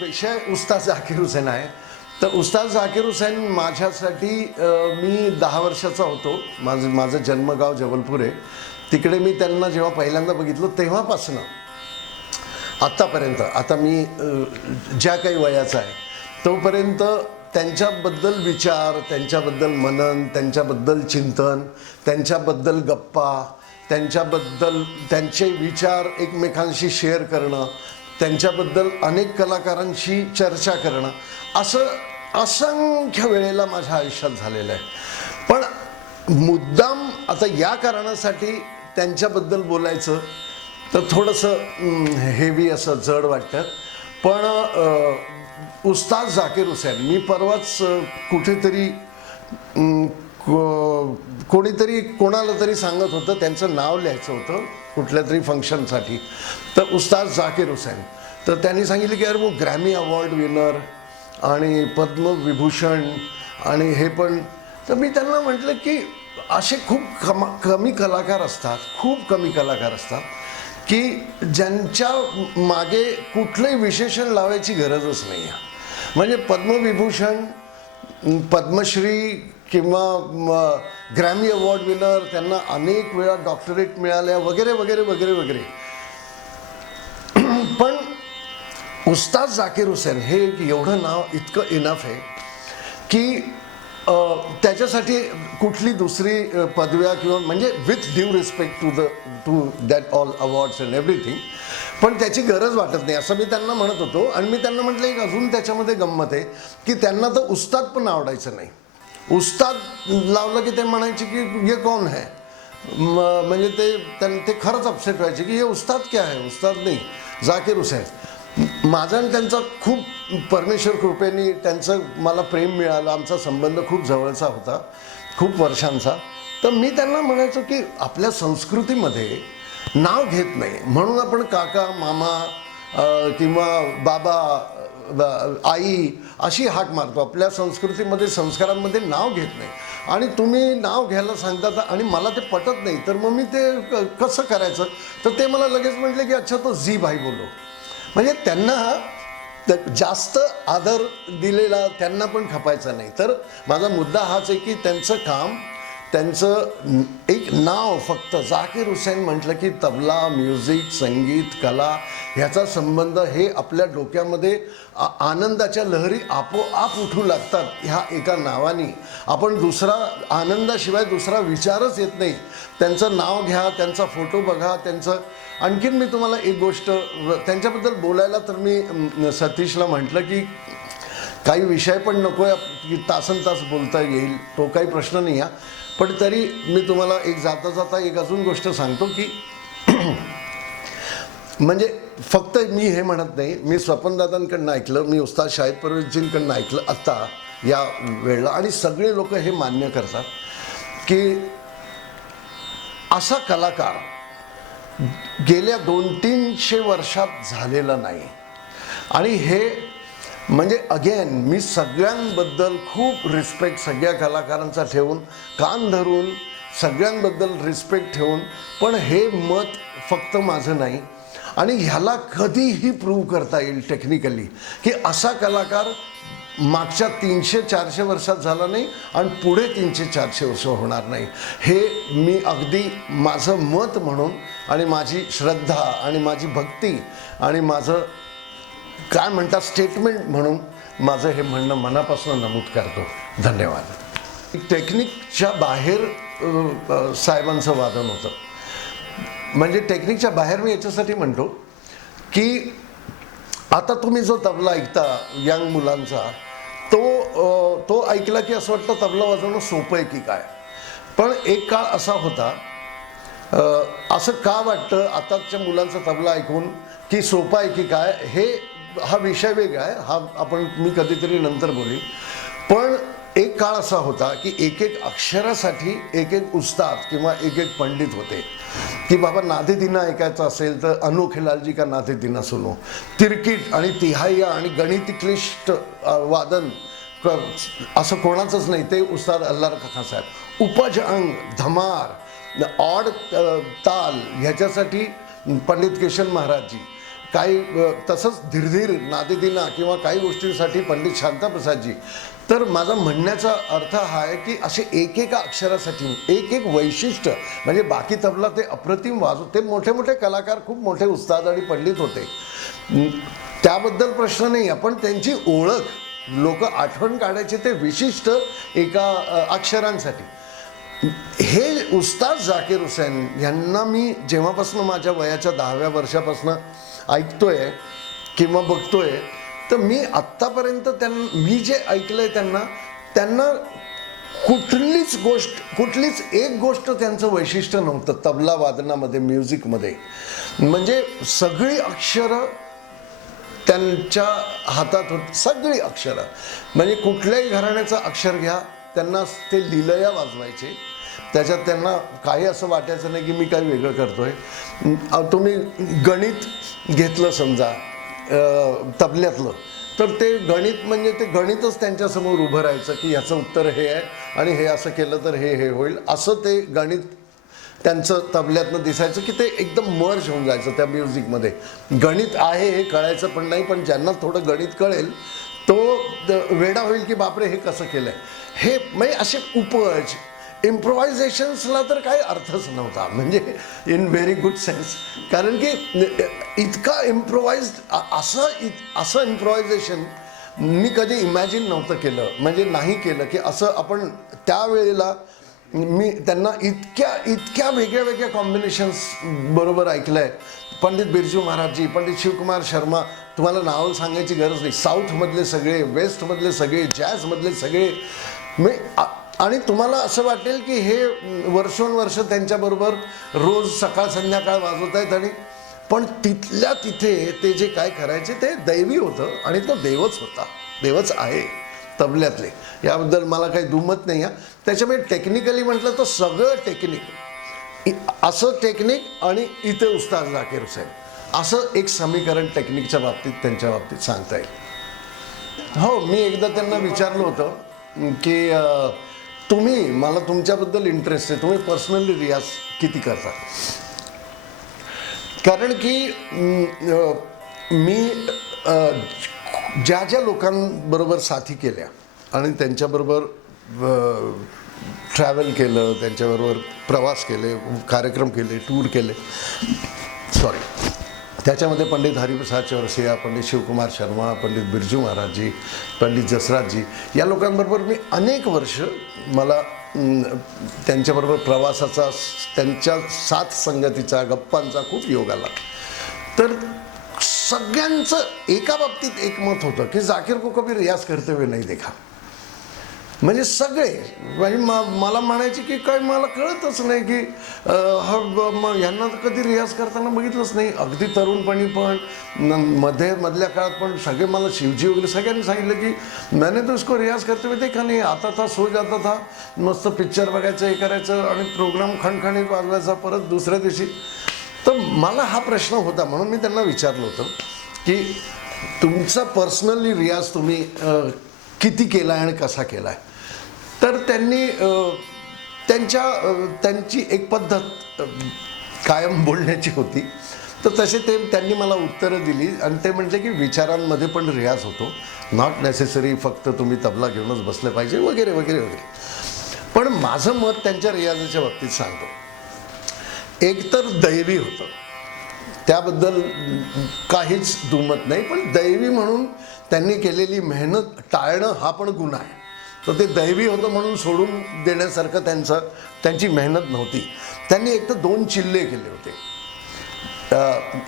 विषय उस्ताद झाकीर हुसेन आहे. तर उस्ताद झाकीर हुसेन माझ्यासाठी मी 10 वर्षाचा होतो. माझं जन्मगाव जबलपूर आहे. तिकडे मी त्यांना जेव्हा पहिल्यांदा बघितलं तेव्हापासनं आत्तापर्यंत, आता मी ज्या काही वयाचा आहे तोपर्यंत त्यांच्याबद्दल विचार, त्यांच्याबद्दल मनन, त्यांच्याबद्दल चिंतन, त्यांच्याबद्दल गप्पा, त्यांच्याबद्दल त्यांचे विचार एकमेकांशी शेअर करणं, त्यांच्याबद्दल अनेक कलाकारांशी चर्चा करणं, असं असंख्य वेळेला माझ्या आयुष्यात झालेलं आहे. पण मुद्दाम आता या कारणासाठी त्यांच्याबद्दल बोलायचं तर थोडंसं हेवी असं जड वाटतं. पण उस्ताद झाकीर हुसेन, मी परवाच कुठेतरी कोणीतरी कोणाला तरी सांगत होतं, त्यांचं नाव लिहायचं होतं कुठल्या तरी फंक्शनसाठी, तर उस्ताद झाकीर हुसेन. तर त्यांनी सांगितलं की अरे वो ग्रॅमी अवॉर्ड विनर आणि पद्मविभूषण आणि हे पण. तर मी त्यांना म्हटलं की असे खूप कमी कलाकार असतात, खूप कमी कलाकार असतात की ज्यांच्या मागे कुठलंही विशेषण लावायची गरजच नाही आहे. म्हणजे पद्मविभूषण, पद्मश्री किंवा ग्रॅमी अवॉर्ड विनर, त्यांना अनेक वेळा डॉक्टरेट मिळाल्या वगैरे वगैरे वगैरे वगैरे. पण उस्ताद झाकीर हुसेन हे एवढं नाव इतकं इनफ आहे की त्याच्यासाठी कुठली दुसरी पदव्या किंवा म्हणजे with due respect to that all awards and everything, पण त्याची गरज वाटत नाही असं मी त्यांना म्हणत होतो. आणि मी त्यांना म्हटलं एक अजून त्याच्यामध्ये गंमत आहे की त्यांना तर उस्ताद पण आवडायचं नाही. उस्ताद लावलं की ते म्हणायचे की ये कौन है, म्हणजे ते खरंच अपसेट व्हायचे की हे उस्ताद क्या है, उस्ताद नाही झाकीर हुसेन. माझा आणि त्यांचा खूप परमेश्वर कृपेने त्यांचं मला प्रेम मिळालं. आमचा संबंध खूप जवळचा होता, खूप वर्षांचा. तर मी त्यांना म्हणायचो की आपल्या संस्कृतीमध्ये नाव घेत नाही म्हणून आपण काका, मामा किंवा बाबा, आई अशी हाक मारतो. आपल्या संस्कृतीमध्ये, संस्कारांमध्ये नाव घेत नाही. आणि तुम्ही नाव घ्यायला सांगता आणि मला ते पटत नाही, तर मग मी ते कसं करायचं. तर ते मला लगेच म्हटले की अच्छा तो जी भाई बोलो. म्हणजे त्यांना जास्त आदर दिलेला त्यांना पण खपायचा नाही. तर माझा मुद्दा हाच आहे की त्यांचं काम, त्यांचं एक नाव फक्त झाकीर हुसेन म्हटलं की तबला, म्युझिक, संगीत, कला ह्याचा संबंध हे आपल्या डोक्यामध्ये आनंदाच्या लहरी आपोआप उठू लागतात ह्या एका नावाने. आपण दुसरा आनंदाशिवाय दुसरा विचारच येत नाही. त्यांचं नाव घ्या, त्यांचा फोटो बघा, त्यांचं. आणखीन मी तुम्हाला एक गोष्ट त्यांच्याबद्दल बोलायला, तर मी सतीशला म्हटलं की काही विषय पण नको आहे की तासन तास बोलता येईल, तो काही प्रश्न नाही आहे. पण तरी मी तुम्हाला एक जाता जाता एक अजून गोष्ट सांगतो की म्हणजे फक्त मी हे म्हणत नाही, मी स्वपनदादांकडनं ऐकलं, मी उस्ताद शाहिद परवेजजींकडनं ऐकलं आत्ता या वेळेला, आणि सगळे लोक हे मान्य करतात की असा कलाकार गेल्या 200-300 वर्षात झालेला नाही. आणि हे म्हणजे अगेन मी सगळ्यांबद्दल खूप रिस्पेक्ट, सगळ्या कलाकारांचा ठेवून, कान धरून सगळ्यांबद्दल रिस्पेक्ट ठेवून, पण हे मत फक्त माझं नाही. आणि ह्याला कधीही प्रूव्ह करता येईल टेक्निकली की असा कलाकार मागच्या 300-400 वर्षात झाला नाही आणि पुढे 300-400 वर्ष होणार नाही. हे मी अगदी माझं मत म्हणून आणि माझी श्रद्धा आणि माझी भक्ती आणि माझं काय म्हणतात स्टेटमेंट म्हणून माझं हे म्हणणं मनापासून नमूद करतो. धन्यवाद. टेक्निकच्या बाहेर साहेबांचं वादन होतं. म्हणजे टेक्निकच्या बाहेर मी याच्यासाठी म्हणतो की आता तुम्ही जो तबला ऐकता यंग मुलांचा, तो ऐकला की असं वाटतं तबला वाजवणं सोपं आहे की काय. पण एक काळ असा होता, असं का वाटतं आताच्या मुलांचा तबला ऐकून की सोपं आहे की काय, हा विषय वेगळा आहे, मी कधीतरी नंतर बोलेन. पण एक काळ असा होता की एक एक अक्षरासाठी एक एक उस्ताद किंवा एक एक पंडित होते की बाबा नादे दिना ऐकायचं असेल तर अनोखे लालजी का नादे दिना सुनो, तिरकीट आणि तिहाइया आणि गणित क्लिष्ट वादन असं कोणाचंच नाही, ते उस्ताद अल्लाह खान साहेब. उपज अंग, धमार, ऑड ताल ह्याच्यासाठी पंडित केशव महाराजजी, काही तसंच धीरधीर नादेदिना किंवा काही गोष्टींसाठी पंडित शांताप्रसादजी. तर माझा म्हणण्याचा अर्थ हा आहे की असे एकेका अक्षरासाठी एक वैशिष्ट्य, म्हणजे बाकी तबला ते अप्रतिम ते मोठे मोठे कलाकार, खूप मोठे उस्ताद आणि पंडित होते, त्याबद्दल प्रश्न नाही. आपण त्यांची ओळख लोक आठवण काढायचे ते विशिष्ट एका अक्षरांसाठी. हे उस्ताद झाकीर हुसेन यांना मी जेव्हापासून माझ्या वयाच्या 10व्या वर्षापासून ऐकतोय किंवा बघतोय, तर मी आत्तापर्यंत मी जे ऐकलंय त्यांना कुठलीच एक गोष्ट त्यांचं वैशिष्ट्य नव्हतं तबला वादनामध्ये, म्युझिकमध्ये. म्हणजे सगळी अक्षरं त्यांच्या हातात होती, सगळी अक्षरं. म्हणजे कुठल्याही घराण्याचं अक्षर घ्या, त्यांना ते लीलया वाजवायचे. त्याच्यात त्यांना काही असं वाटायचं नाही की मी काही वेगळं करतोय. तुम्ही गणित घेतलं समजा तबल्यातलं, तर ते गणित म्हणजे ते गणितच त्यांच्यासमोर उभं राहायचं की ह्याचं उत्तर हे आहे आणि हे असं केलं तर हे होईल, असं ते गणित त्यांचं तबल्यातनं दिसायचं की ते एकदम मर्ज होऊन जायचं त्या म्युझिकमध्ये. गणित आहे हे कळायचं पण नाही, पण ज्यांना थोडं गणित कळेल तो वेडा होईल की बापरे हे कसं केलंय हे. म्हणजे असे उपज इम्प्रोव्हायझेशन्सला तर काही अर्थच नव्हता, म्हणजे इन व्हेरी गुड सेन्स. कारण की इतका इम्प्रोव्हाइज्ड असं इम्प्रोव्हायझेशन मी कधी इमॅजिन नव्हतं केलं, म्हणजे नाही केलं की असं आपण त्यावेळेला. मी त्यांना इतक्या वेगळ्या कॉम्बिनेशन्स बरोबर ऐकलं आहे. पंडित बिरजू महाराजजी, पंडित शिवकुमार शर्मा, तुम्हाला नावं सांगायची गरज नाही. साऊथमधले सगळे, वेस्टमधले सगळे, जॅझमधले सगळे. आणि तुम्हाला असं वाटेल की हे वर्षोनवर्ष त्यांच्याबरोबर रोज सकाळ संध्याकाळ वाजवत आहेत. आणि पण तिथल्या तिथे ते जे काय करायचे ते दैवी होतं आणि तो देवच होता, देवच आहे तबल्यातले. याबद्दल मला काही दुमत नाही आहे. त्याच्यामुळे टेक्निकली म्हटलं तर सगळं टेक्निक, असं टेक्निक आणि इथे उस्ताद झाकीर हुसेन, असं एक समीकरण टेक्निकच्या बाबतीत त्यांच्या बाबतीत सांगता येईल. हो, मी एकदा त्यांना विचारलं होतं की तुम्ही, मला तुमच्याबद्दल इंटरेस्ट आहे, तुम्ही पर्सनली रियाज किती करता. कारण की मी ज्या लोकांबरोबर साथी केल्या आणि त्यांच्याबरोबर ट्रॅव्हल केलं, त्यांच्याबरोबर प्रवास केले, कार्यक्रम केले, टूर केले, त्याच्यामध्ये पंडित हरिप्रसाद चौरसिया, पंडित शिवकुमार शर्मा, पंडित बिरजू महाराजजी, पंडित जसराजजी, या लोकांबरोबर मी अनेक वर्ष, मला त्यांच्याबरोबर प्रवासाचा, त्यांच्या साथ संगतीचा, गप्पांचा खूप योग आला. तर सगळ्यांचं एका बाबतीत एकमत होतं की झाकीर को कभी रियाज करते हुए नहीं देखा. म्हणजे सगळे, म्हणजे मला म्हणायचे की काय मला कळतच नाही की ह्यांना तर कधी रियाज करताना बघितलंच नाही. अगदी तरुणपणी पण, मधल्या काळात पण सगळे मला, शिवजी वगैरे सगळ्यांनी सांगितलं की मैंने तो इसको रियाज करते हुए देखा नाही. आता था सो जाता था, मस्त पिक्चर बघायचं, हे करायचं आणि प्रोग्राम खणखणीत वाजवायचा परत दुसऱ्या दिवशी. तर मला हा प्रश्न होता, म्हणून मी त्यांना विचारलं होतं की तुमचा पर्सनली रियाज तुम्ही किती केला आणि कसा केला आहे. तर त्यांनी त्यांची एक पद्धत कायम बोलण्याची होती. तर तसे त्यांनी मला उत्तरं दिली आणि ते म्हटले की विचारांमध्ये पण रियाज होतो, नॉट नेसेसरी फक्त तुम्ही तबला घेऊनच बसले पाहिजे वगैरे वगैरे वगैरे. पण माझं मत त्यांच्या रियाजाच्या बाबतीत सांगतो. एकतर दैवी होतं, त्याबद्दल काहीच दुमत नाही, पण दैवी म्हणून त्यांनी केलेली मेहनत टाळणं हा पण गुन्हा आहे. तर ते दैवी होतं म्हणून सोडून देण्यासारखं त्यांची मेहनत नव्हती. त्यांनी एक तर 2 चिल्ले केले होते.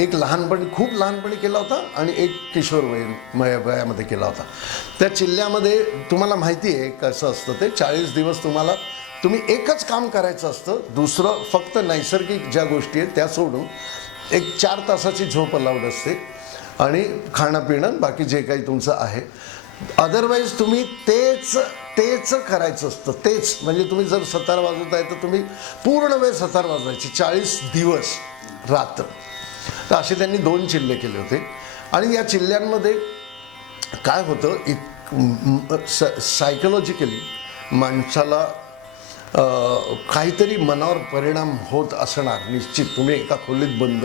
एक लहानपणी, खूप लहानपणी केला होता आणि एक किशोर वयामध्ये केला होता. त्या चिल्ल्यामध्ये तुम्हाला माहिती आहे कसं असतं ते, 40 दिवस तुम्ही एकच काम करायचं असतं, दुसरं फक्त नैसर्गिक ज्या गोष्टी आहेत त्या सोडून एक 4 तासाची झोप अलाउड असते आणि खाणं पिणं बाकी जे काही तुमचं आहे. अदरवाईज तुम्ही तेच करायचं असतं. तेच म्हणजे तुम्ही जर सतार वाजवताय तर तुम्ही पूर्ण वेळ सतार वाजवायची 40 दिवस रात्र. तर असे त्यांनी 2 चिल्ले केले होते. आणि या चिल्ल्यांमध्ये काय होतं, सायकोलॉजिकली माणसाला काहीतरी मनावर परिणाम होत असणार निश्चित. तुम्ही एका खोलीत बंद,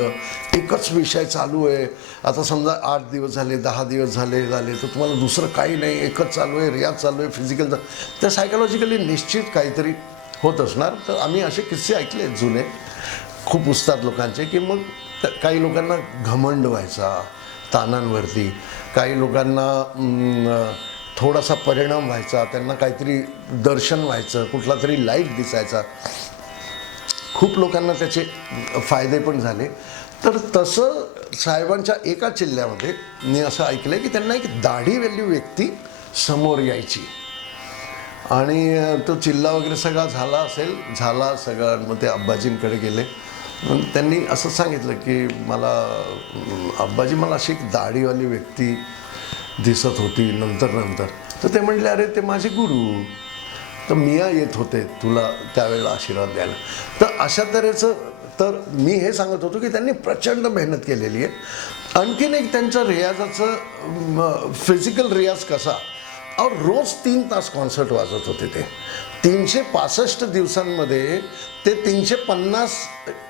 एकच विषय चालू आहे, आता समजा 8 दिवस झाले, 10 दिवस झाले तर तुम्हाला दुसरं काही नाही, एकच चालू आहे, रियाज चालू आहे, फिजिकल, तर सायकोलॉजिकली निश्चित काहीतरी होत असणार. तर आम्ही असे किस्से ऐकले जुने खूप उस्ताद लोकांचे, की मग काही लोकांना घमंड व्हायचा तानांवरती, काही लोकांना थोडासा परिणाम व्हायचा, त्यांना काहीतरी दर्शन व्हायचं, कुठला तरी लाईट दिसायचा, खूप लोकांना त्याचे फायदे पण झाले. तर तसं साहेबांच्या एका चिल्ल्यामध्ये मी असं ऐकलं की त्यांना एक दाढीवाली व्यक्ती समोर यायची आणि तो चिल्ला वगैरे सगळा झाला सगळं. मग ते अब्बाजींकडे गेले. मग त्यांनी असं सांगितलं की अब्बाजी मला अशी एक दाढीवाली व्यक्ती दिसत होती नंतर. तर ते म्हटले अरे ते माझे गुरु, तर मिया येत होते तुला त्यावेळेला आशीर्वाद द्यायला. तर अशा तऱ्हेचं, तर मी हे सांगत होतो की त्यांनी प्रचंड मेहनत केलेली आहे. आणखीन एक त्यांचं रियाजाचं फिजिकल रियाज कसा, रोज 3 तास कॉन्सर्ट वाजत होते ते. 365 दिवसांमध्ये ते 350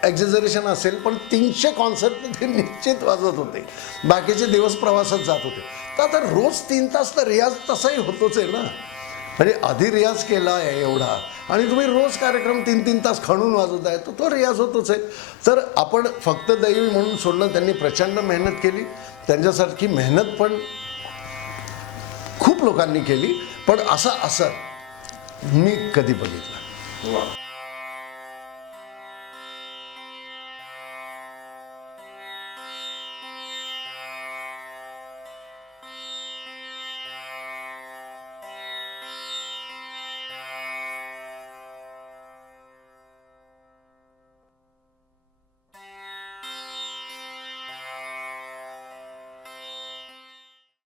एक्झॅजरेशन असेल, पण 300 कॉन्सर्ट ते निश्चित वाजत होते. बाकीचे दिवस प्रवासात जात होते. तर आता रोज 3 तास तर रियाज तसाही होतोच आहे ना. म्हणजे आधी रियाज केला आहे एवढा आणि तुम्ही रोज कार्यक्रम 3-3 तास खणून वाजवत आहे, तर तो रियाज होतोच आहे. तर आपण फक्त दैवी म्हणून सोडणं, त्यांनी प्रचंड मेहनत केली. त्यांच्यासारखी मेहनत पण खूप लोकांनी केली, पण असा असर मी कधी बघितला.